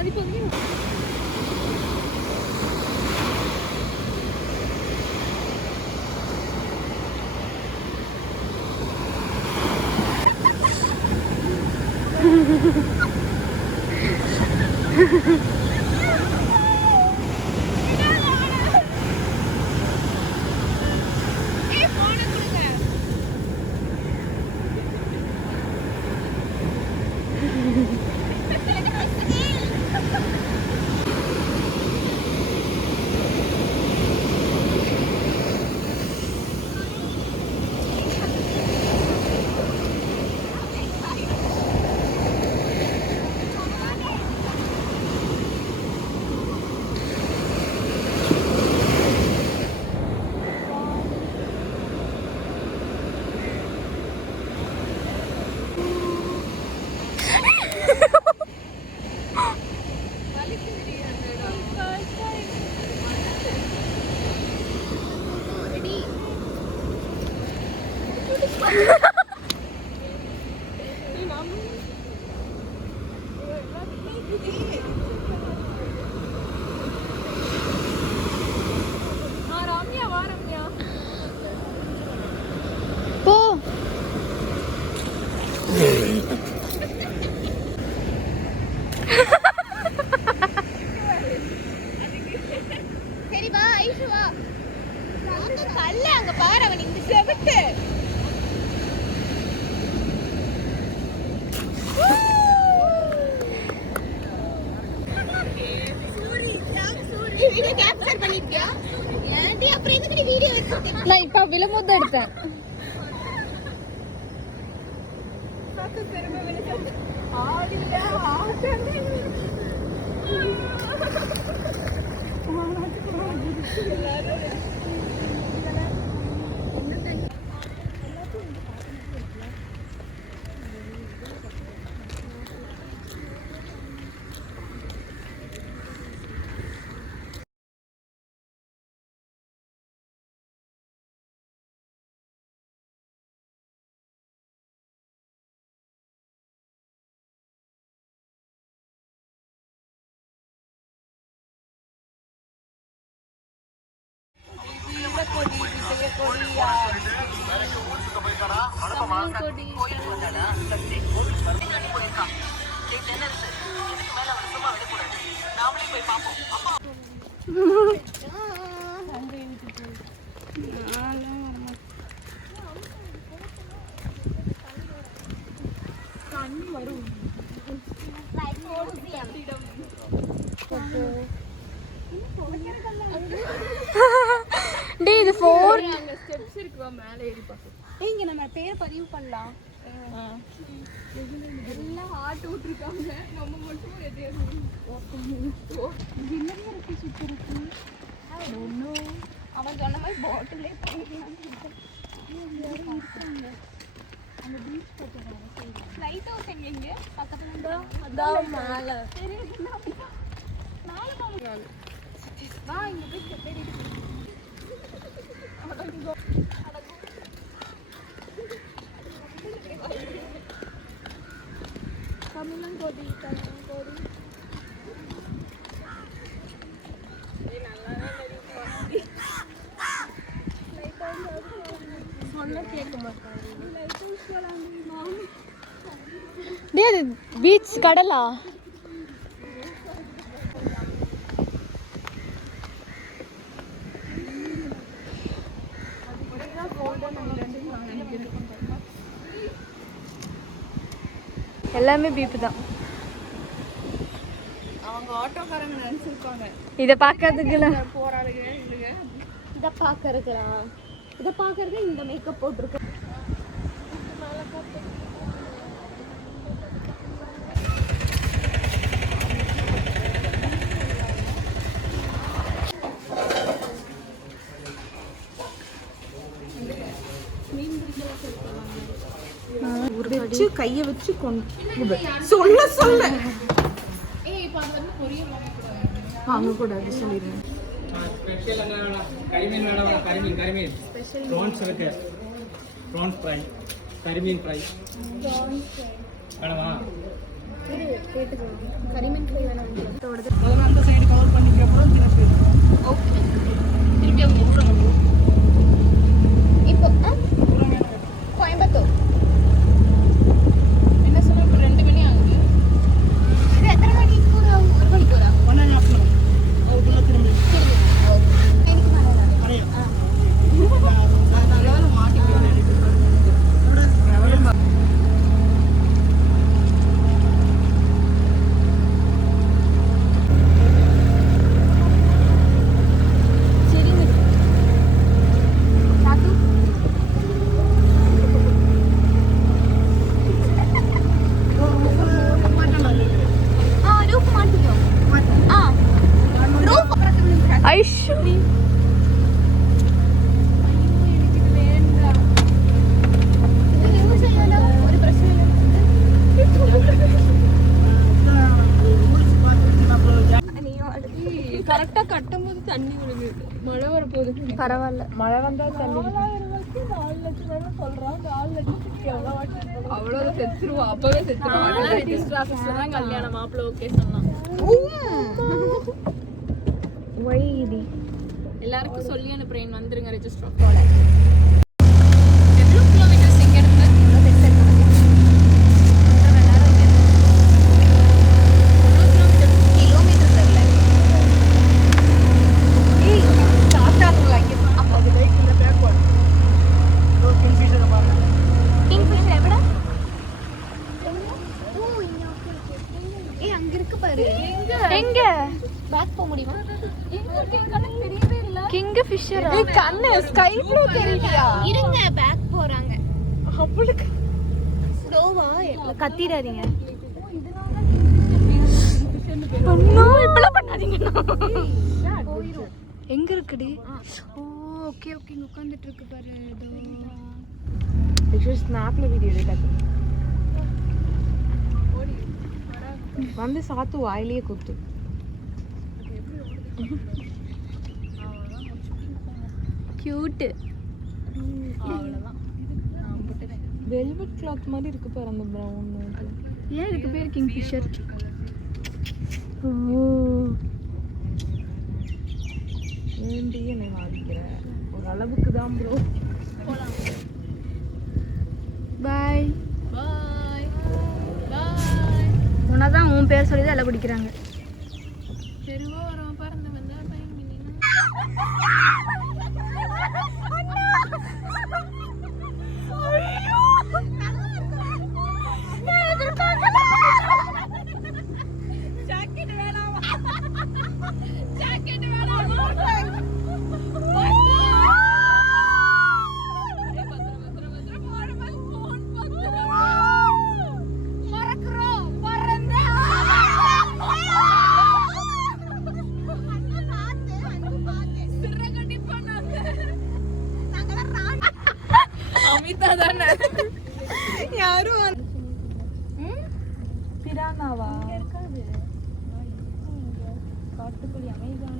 பாதி பங்கு நான் இப்ப விலமுத எடுத்தேன். இது 4 அங்க ஸ்டெப்ஸ் இருக்குவா மேல ஏறி பாப்போம். இங்க நம்ம பேர் பதிவு பண்ணலாம். எல்லாம் ஹார்ட் விட்டுருக்காங்க. நம்ம மட்டும் எதையும் டின்னரே இருக்கு சுத்தி இருக்கு. அவன் சொன்ன மாதிரி பாட்டிலே பண்ணிக்கலாம். அந்த பீச் போட்டுறாங்க. லைட் ஹவுஸ் எங்க பக்கத்துல அதான் மேல. சரி மேல போலாம். வா இங்க போய் செப்பேடி. தமிழங்கோடி தமிழங்கோடி சொன்ன கேட்க மாட்டாங்க. பீச் கடலா எல்லாமே பீப்பு தான். அவங்க ஆட்டோக்காரங்க நினைச்சிருப்பாங்க இதை பார்க்கறதுக்குலாம் போறாளுங்க. இதை பார்க்கறதுலாம் இதை பார்க்கறது இந்த மேக்கப் போட்டிருக்கு. வச்சு கையை வச்சு சொல்ல சொல்ல வாங்கக்கூடாது சொல்லிடுறேன். கரிமீன் வேணும். கரிமீன் கரிமீன் ப்ரான்ஸ் இருக்கு. ப்ரான்ஸ் ஃப்ரை கரிமீன் ஃப்ரை வேணுமா? கரிமீன் ஃப்ரை வேணும். முதல்ல அந்த சைடு கவர் பண்ணிக்க அப்புறம் திருப்பி ஓகே. திருப்பி அவங்க ஊரம் இப்போ கோயம்புத்தூர் என்ன சொன்னா இப்போ 2 மணி ஆகுது. இது எத்தனை மணிக்கு கூட 1 மணிக்கு வரா 1.5 hours அதுக்குள்ள திரும்பி எனக்கு மேலே நான் மாட்டிக்கிறேன் ஐஷு கரெக்டா கட்டும் போது தண்ணி விழுது. மழை வர போகுது. பரவாயில்ல, மழை வந்தா தண்ணி அவ்வளவு செத்துருவா. அப்பவே செத்துருவா. ரெஜிஸ்டர் ஆபீஸ்ல தான் கல்யாணம். மாப்பிள்ள ஓகே சொன்னான். எல்லாருக்கும் சொல்லி அனுப்புறேன், வந்துருங்க ரெஜிஸ்டர் போல. எவ்வளவு கிலோமீட்டர்ஸ் இங்க இருந்து? கிலோமீட்டர் தெரியல. ஏய் சாத்தாங்களா இங்க? அப்ப அது லைட் இல்ல பேக்வர்ட். கிங்ஃபிஷர் பாருங்க. கிங்ஃபிஷர் எவ்வளவு? ஏய் அங்க இருக்கு பாரு. எங்க? பேக் போக முடியுமா? Kingfisher. ஏய் கண்ணு ஸ்கை ப்ளூ தெரியலையா? இருங்க பேக் போறாங்க. அவளுக்கு ஸ்லோவா கத்திராதீங்க. அண்ணா இப்பலாம் பண்ணாதீங்க. எங்க இருக்குடி? ஓ ஓகே ஓகே இங்க உட்கார்ந்துட்டு இருக்கு பாரு. ஏதோ एक्चुअली स्नैपல வீடியோ எடுக்காது. வந்து சாத்து வாயிலேயே குத்து. கியூட். அவ்வளவுதான். வெல்வெட் கிளாத் மாதிரி இருக்கு பாரு அந்த பிரவுன். ஏன் இதுக்கு பேர் கிங் ஃபிஷர்? ஏண்டி என்னை வாங்கிக்கிற? ஒரு அளவுக்கு தான் ப்ரோ. பாய் பாய் பாய். உனதான் உன் பேர் சொல்லி தான் எல்லாம் பிடிக்கிறாங்க. தெருவா வரோம் பறந்து வந்தா ஜாக்கெட் வேணாமா? ஜாக்கெட் வேணாமா? யாரும் பிரானாவா? இருக்காது. காட்டுக்குள்ளி அமேசான்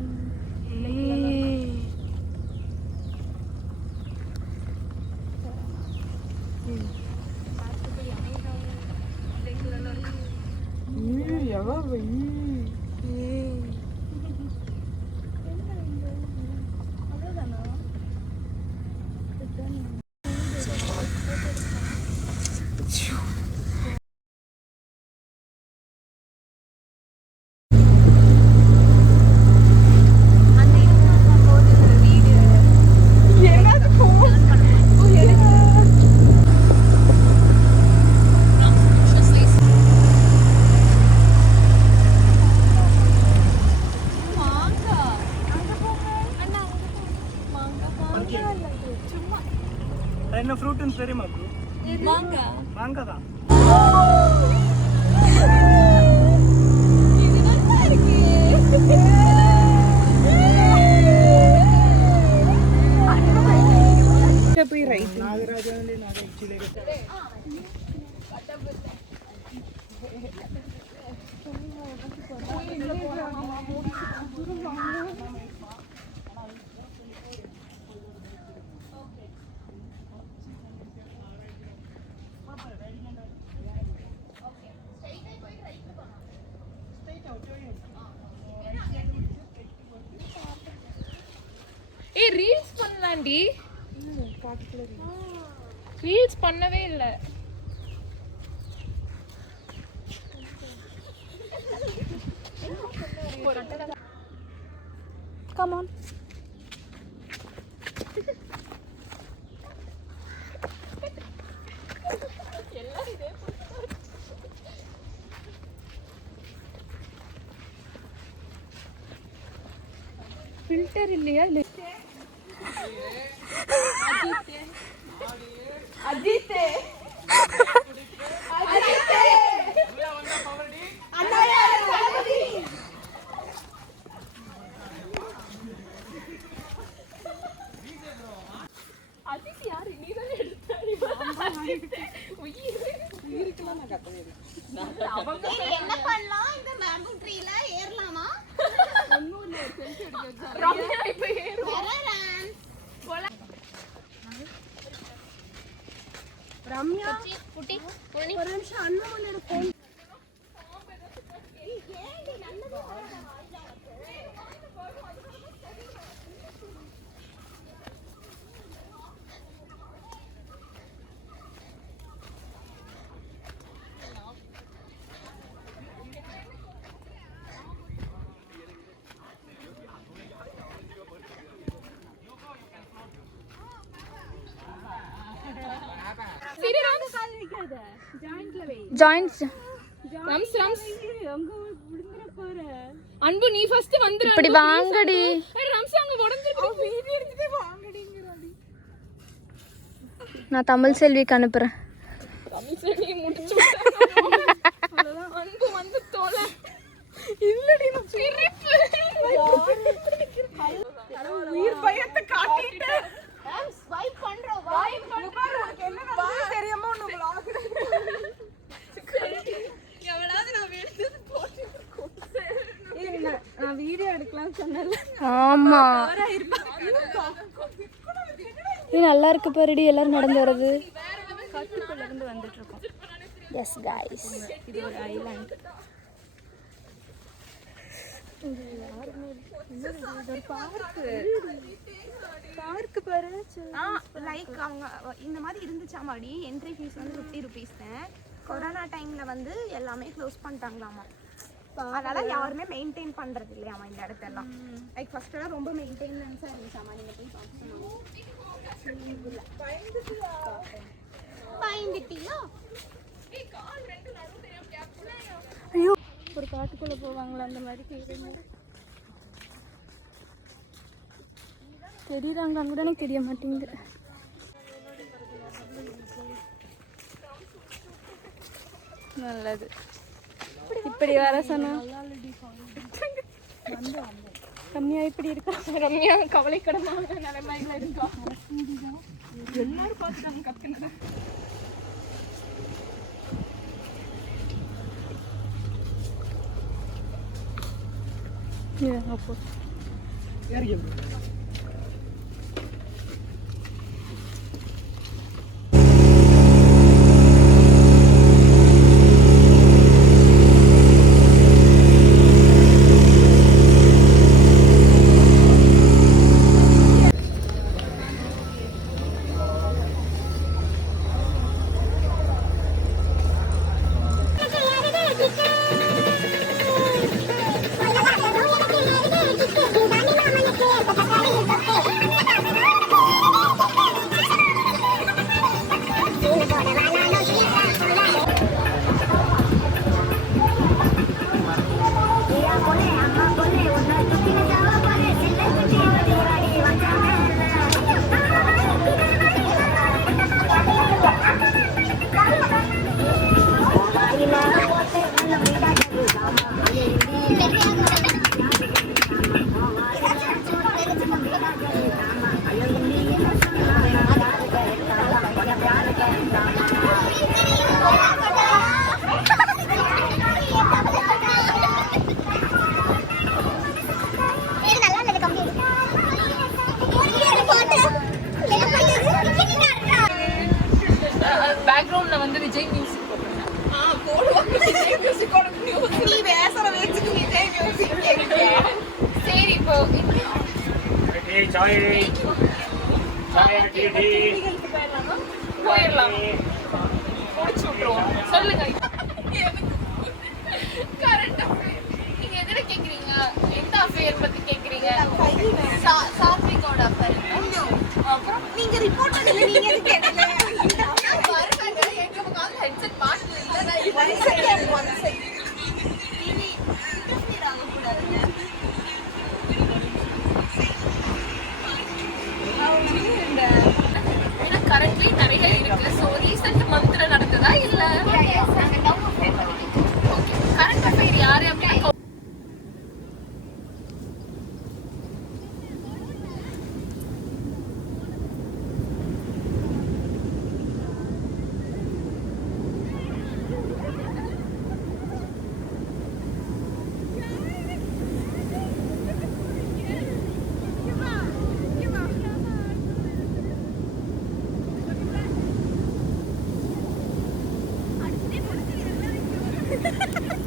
என்ன ஃப்ரூட்னு தெரியுமா ப்ரோ? மாங்காய். மாங்காய் தான். இது நல்லா இருக்கு. போய் ரைட் நாகராஜாண்டி நாகச்சிலே ரீல்ஸ் பண்ணலாம்டி. ரீல்ஸ் பண்ணவே இல்ல. Come on. ஃபில்டர் இல்லையா? இல்ல அஜித் என்ன பண்ணலாம்? இந்த மேங்கோ ட்ரீல ஏறலாமா? ரம்யா இப்ப ஏறும். ரம்யா குட்டி ஒரு நிமிஷம் அண்ணனோட ஃபோன். ஜாயின்ட்ஸ் ரம்ஸ் ரம்ஸ் அன்பு நீ ஃபர்ஸ்ட் வந்துரு. இப்படி வாங்கடி. ரம்ஸ் அங்க உடைஞ்சிருக்கு. வீடியோ எடுத்துட்டு வாங்கடிங்கறாடி. நான் தமிழ் செல்விக்கு அனுப்புறேன். தமிழ் செல்வி முடிச்சு அவ்வளவுதான். அன்பு வந்து தோல இல்லடி நான் சிரிப்பு. உயிர் பயத்தை காட்டிட்டு ஸ்வைப் பண்றோம். தெரியாம ஒன்னு vlog எவளாவது நான் எடுத்து போட்டு நான் வீடியோ எடுக்கலாம் சொன்னேன்ல. ஆமா இது நல்லா இருக்கு பாருடி. எல்லாரும் நடந்து வர்றது காட்டுக்குள்ள இருந்து வந்துட்டு இருக்கோம். S guys. இது ஒரு ஐலாண்ட். பார்க்கு பாரு. லைக் அவங்க இந்த மாதிரி இருந்துச்சாமாடி. என்ட்ரி ஃபீஸ் வந்து 50 rupees தான். கொரோனா டைம்ல வந்து எல்லாமே க்ளோஸ் பண்ணிட்டாங்களாமா. அதனால யாருமே மெயின்டைன் பண்றது இல்லையாமா இந்த இடத்தெல்லாம். லைக் ஃபர்ஸ்ட் எல்லாம் ரொம்ப மெயின்டெனன்ஸா இருந்துச்சாமா. நீங்க போய் பார்க்கணும். பயந்துட்டியா? ஐயோ ஒரு காட்டுக்குள்ள போவாங்களா அந்த மாதிரி கேக்குறீங்க. தெரியுறாங்களான்னு கூட எனக்கு தெரிய மாட்டேங்குது. நல்லது. இப்படி வர சொன்னா ரம்யா இப்படி இருக்கா? ரம்யா கவலைக்கிடமான நிலைமையில இருக்கா? எல்லாரும் பார்த்துட்டாங்க கத்துனது. அப்போ Thank you. போயிடலாம் முடிச்சு விட்டுருவோம். சொல்லுங்க. கரெக்டா நீங்க எதுல கேக்குறீங்க? எந்த அஃபேர் பத்தி கேக்குறீங்க? சாத்விகோட அஃபேர். அப்புறம் நீங்க ரிப்போர்ட் பண்ணல, நீங்க எதுக்கு கேட்டீங்க? வருவாங்க எங்க பக்கம் ஹெட்செட் மாட்டல இல்ல நான் ஏன்னா கரண்ட்லி நிறைய இருக்கு. ஸோ ரீசெண்ட் மந்த்ல நடந்ததா இல்ல கரண்ட் அஃபேர் யாரு அப்படின்னு Ha ha ha!